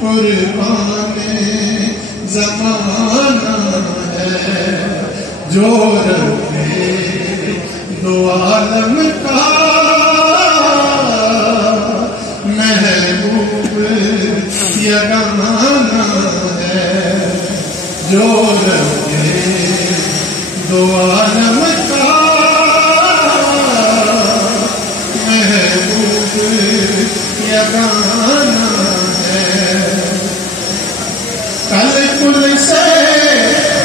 قرآن زمانہ ہے جو رب دو عالم کا محبوب یگانہ ہے، جو رب دو عالم کا محبوب یگانہ کل کل سے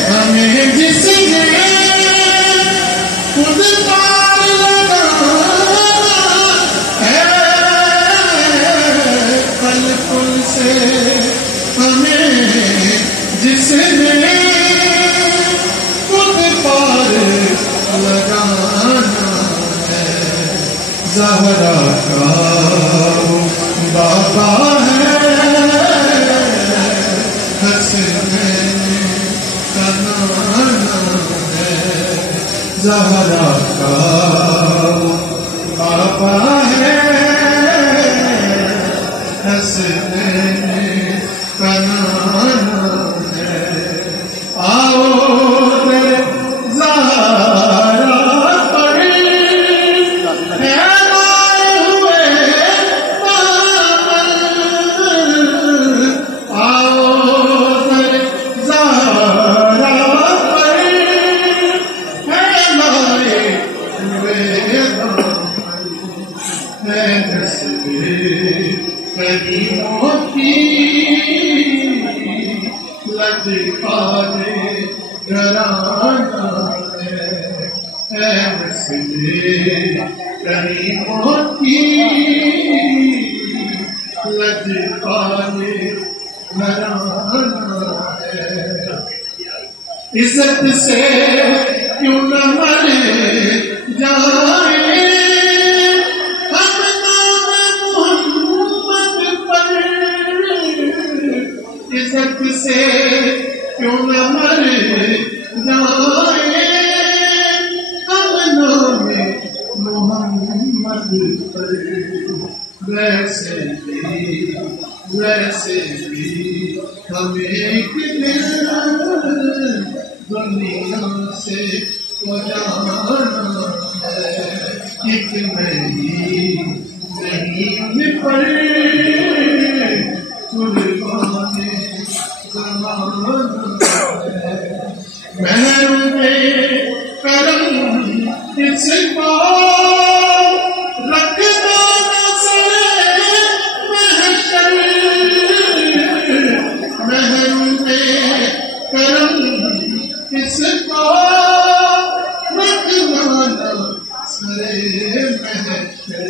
ہمیں جس نے خود پار لگانا ہے، کل کل سے ہمیں جس نے خود پار لگانا ہے، زہرا کا بابا ہے، زہرا کا پاپا ہے، حسنین کا نانا ہے، آؤ میرے زہرا پر ہے لائے ہوئے دامن، آؤ میرے زہرا کریموں کی لجپال گھرانہ ہے، کریموں کی لجپال گھرانہ ہے، عزت سے کیوں نہ مر جائیں عزت سے کیوں نہ مر جائیں ہم نام محمد پر، ویسے بھی ہمیں ایک دن دنیا سے کو جانا ہے، ایک نہیں پر قربان زمانہ ہے، محروم کرم اس کو رکھنا سر محشر، محروم کرم اس کو رکھنا سر محشر،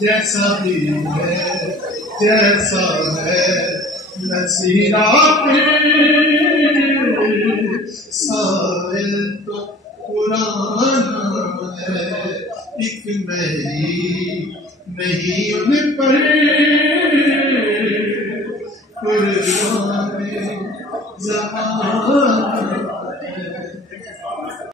جیسا بھی ہے جیسا ہے نصیرہ سائل تو پرانا ہے، ایک میری نہیں ان پر قربان زمانہ ہے۔